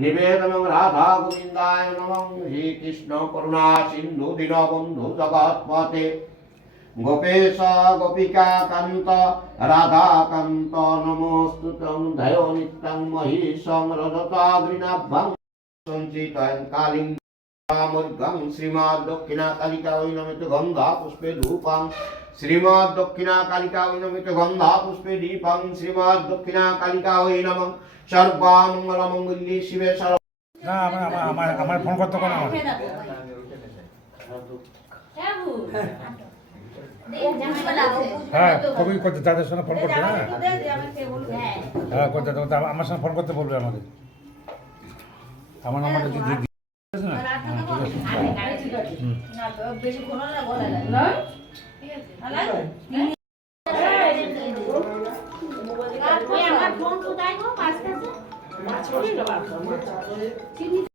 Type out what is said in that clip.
নিবেদনং রাধা গোবিন্দায় নমঃ। শ্রীকৃষ্ণ করুণা সিন্ধু দীনবন্ধু জগৎপতে গোপেশ গোপিকা কান্ত রাধা কান্ত নমস্তু ধয় নিত্যং মহিষং রজতাগ্রিনাভ্যং সঞ্চিতং কালিং। কালিকা ঐনমিত গন্ধা পুষ্পে ধূপং কালিকা ঐনমিত গন্ধা পুষ্পে দীপং কালিকা শিবে না আমার আমার আমার আমার ফোন করতে কোনো আমার হ্যাঁ কবি করতে তাদের সঙ্গে ফোন করতে হ্যাঁ। হ্যাঁ করতে আমার সঙ্গে ফোন করতে বলবে আমাকে। আমার নাম্বারটা আমার ফোন কোথায় গো পাঁচ কাছে